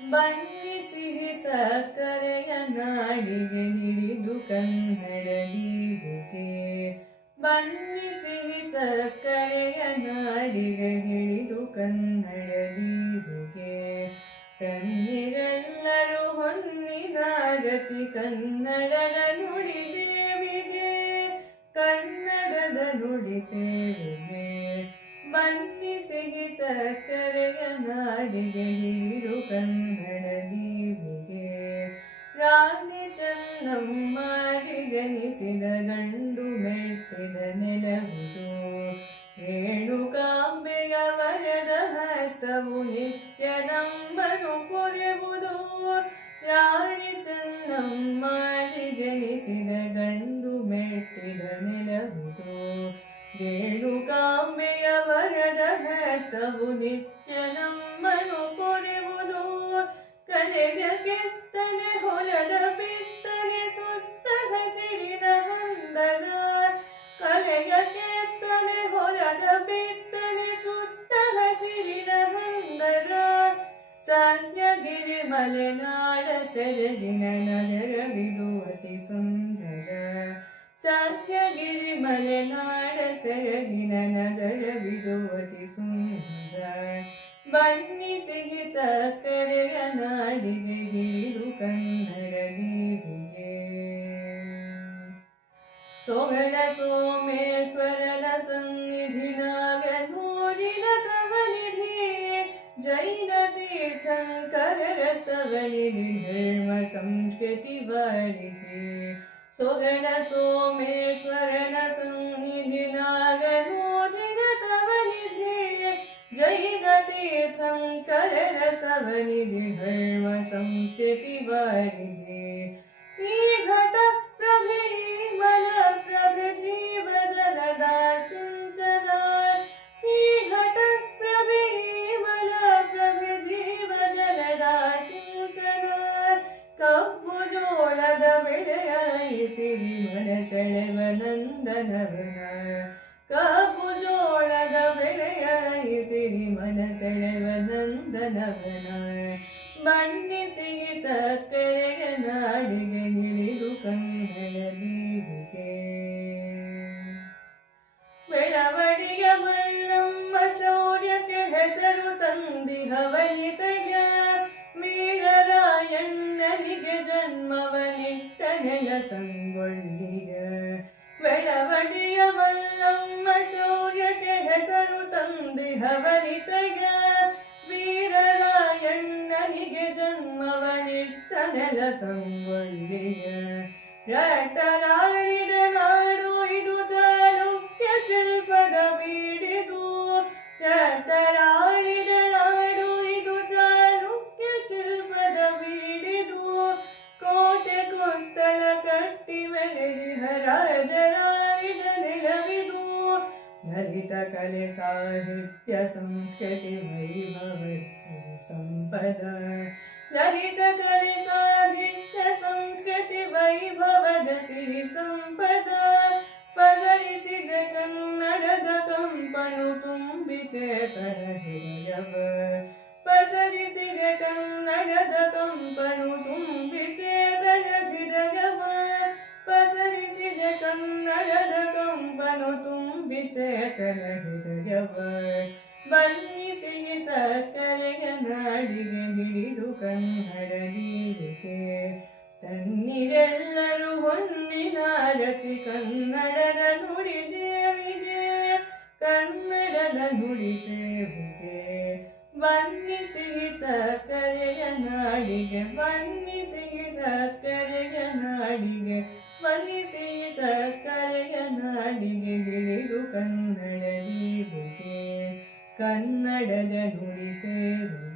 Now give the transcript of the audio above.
ಬನ್ನಿ ಸಿಹಿ ಸಕ್ಕರೆಯ ನಾಡಿಗೆ ಹಿಡಿದು ಕನ್ನಡ ದೀವಿಗೆ. ಬನ್ನಿ ಸಿಹಿ ಸಕ್ಕರೆಯ ನಾಡಿಗೆ ಹಿಡಿದು ಕನ್ನಡ ದೀವಿಗೆ. ತನ್ನಿರೆಲ್ಲರೂ ಹೊನ್ನಿನಾರತಿ ಕನ್ನಡದ ನುಡಿ ದೇವಿಗೆ, ಕನ್ನಡದ ನುಡಿ ಸೇವೆಗೆ. ಬನ್ನಿ ಸಿಹಿ ಸಕ್ಕರೆಯ ನಾಡಿಗೆ ಹಿಡಿದು ಕನ್ನಡ ದೀವಿಗೆ. ರಾಣಿ ಚೆನ್ನಮ್ಮಾಜಿ ಜನಿಸಿದ ಗಂಡು ಮೆಟ್ಟಿದ ನೆಲವಿದು. ರೇಣುಕಾಂಬೆಯ ವರದ ಹಸ್ತವು ನಿತ್ಯ ನಮ್ಮನ್ನು ಕೊರೆಯುವುದು. ರಾಣಿ ಚೆನ್ನಮ್ಮಾಜಿ ಜನಿಸಿದ ಗಂಡು ಮೆಟ್ಟಿದ ನೆಲವಿದು. ರೇಣುಕಾಂಬೆಯ ವರದ ಹಸ್ತವು ನಿತ್ಯ ನಮ್ಮನ್ನು ಕೊರೆಯುವುದು. ಕಲೆಯ ಕೆತ್ತನೆ ಹೊಲದ ಬಿತ್ತನೆ ಸುತ್ತ ಹಸಿರಿನ ಹೊಂದರ. ಕಲೆಯ ಕೆತ್ತನೆ ಹೊಲದ ಬಿತ್ತನೆ ಸುತ್ತ ಹಸಿರಿನ ಹೊಂದರ. ಸಾಂಗ್ಯಗಿರಿ ಮಲೆನಾಡ ಸೆರಗಿನ ನಗರವಿದು ಅತಿ ಸುಂದರ. ಸಾಂಗ್ಯಗಿರಿ ಮಲೆನಾಡ ಸೆರಗಿನ ನಗರವಿದು ಅತಿ ಸುಂದರ. ಬನ್ನಿ ಸಿಹಿ ಸಕ್ಕರೆಯ ನಾಡಿಗೆ ಹಿಡಿದು ಕನ್ನಡ ದೀವಿಗೆ. ಸೊಗಲ ಸೋಮೇಶ್ವರನ ಸನ್ನಿಧಿ ನಾಗನೂರಿನ ತವನಿಧಿ. ಜೈನ ತೀರ್ಥಂಕರರ ಸ್ತವನಿಧಿ ಧರ್ಮ ಸಂಸ್ಕೃತಿ ವಾರಿಧಿ. ಸೊಗಲ ಸೋಮೇಶ್ವರನ ಸನ್ನಿಧಿ ನಾಗನೂರಿನ ತವನಿಧಿ. ಜೈನ ತೀರ್ಥಂಕರರ ಸ್ತವನಿಧಿ ಧರ್ಮ ಸಂಸ್ಕೃತಿ ವಾರಿಧಿ. ಈ ಘಟ ಪ್ರಭೆ ಈ ಮಲ ಪ್ರಭೆ ಜೀವ ಜಲದ ಸಿಂಚನ. ಈ ಘಟ ಪ್ರಭೆ ಈ ಮಲ ಪ್ರಭೆ ಜೀವ ಜಲದ ಸಿಂಚನ. ಕಬ್ಬು ಜೋಳದ ಬೆಳೆಯ ಸಿರಿ ಮನ ಸೆಳೆವ ನಂದನವನ. ಕಬ್ಬು ಜೋಳದ ಬೆಳೆಯ ಸಿರಿ ಮನ ಸೆಳೆವ ನಂದನವನ. ಬನ್ನಿ ಸಿಹಿ ಸಕ್ಕರೆಯ ನಾಡಿಗೆ ಹಿಡಿದು ಕನ್ನಡ ದೀವಿಗೆ. ಬೆಳವಡಿಯ ಮಲ್ಲಮ್ಮ ಶೌರ್ಯಕ್ಕೆ ಹೆಸರು ತಂದಿಹವನಿತೆಯ. ವೀರರಾಯಣ್ಣನಿಗೆ ಜನ್ಮವನಿಟ್ಟ ನೆಲ ಸಂಗೊಳ್ಳಿಯ. ಬೆಳವಡಿಯ ಮಲ್ಲಮ್ಮ ಶೌರ್ಯಕ್ಕೆ ಹೆಸರು ತಂದಿಹವನಿತೆಯ. ವೀರರಾಯಣ್ಣನಿಗೆ ಜನ್ಮವನಿಟ್ಟ ನೆಲ ಸಂಗೊಳ್ಳಿಯ. ರಟ್ಟರಾಳಿದ ನಾಡು ಇದು ಚಾಲುಕ್ಯ ಶಿಲ್ಪದ ಬೀಡಿದು. ರಟ್ಟರಾಳಿದ ನಾಡು ಇದು ಚಾಲುಕ್ಯ ಶಿಲ್ಪದ ಬೀಡಿದು. ಕೋಟೆ ಕೊತ್ತಲ ಕಟ್ಟಿ ಮೆರೆದಿಹ ರಾಜರಾಳಿದ ನೆಲವಿದು. ಲಲಿತ ಕಲೆ ಸಾಹಿತ್ಯ ಸಂಸ್ಕೃತಿ ವೈಭವ ಸಿರಿ ಸಂಪದ. ಲಲಿತ ಕಲೆ ಸಾಹಿತ್ಯ ಸಂಸ್ಕೃತಿ ವೈಭವದ ಸಿರಿ ಸಂಪದ. ಪಸರಿಸಿದ ಕನ್ನಡದ ಕಂಪನು ತುಂಬಿ ಚೇತನ ಹೃದಯವ. ಪಸರಿಸಿದ ಕನ್ನಡದ ಕಂಪನು ತುಂಬಿ ಚೇತನ ಹೃದಯವ. ಪಸರಿಸಿದ ಕನ್ನಡದ ಕಂಪನು ತುಂಬಿ ಚೇತನ ಹೃದಯವ. ಬನ್ನಿ ಸಿಹಿ ಸಕ್ಕರೆಯ ನಾಡಿಗೆ ಹಿಡಿದು ಕನ್ನಡ ದೀವಿಗೆ. ತನ್ನಿರೆಲ್ಲರೂ ಹೊನ್ನಿನಾರತಿ ಕನ್ನಡದ ನುಡಿ ದೇವಿಗೆ, ಕನ್ನಡದ ನುಡಿ ಸೇವೆಗೆ. ಬನ್ನಿ ಸಿಹಿ ಸಕ್ಕರೆಯ ನಾಡಿಗೆ. ಬನ್ನಿ ಸಿಹಿ ಸಕ್ಕರೆಯ ನಾಡಿಗೆ. ಬನ್ನಿ ಸಿಹಿ ಸಕ್ಕರೆಯ ನಾಡಿಗೆ ಹಿಡಿದು ಕನ್ನಡ ದೀವಿಗೆ, ಕನ್ನಡದ ನುಡಿ ಸೇವೆ.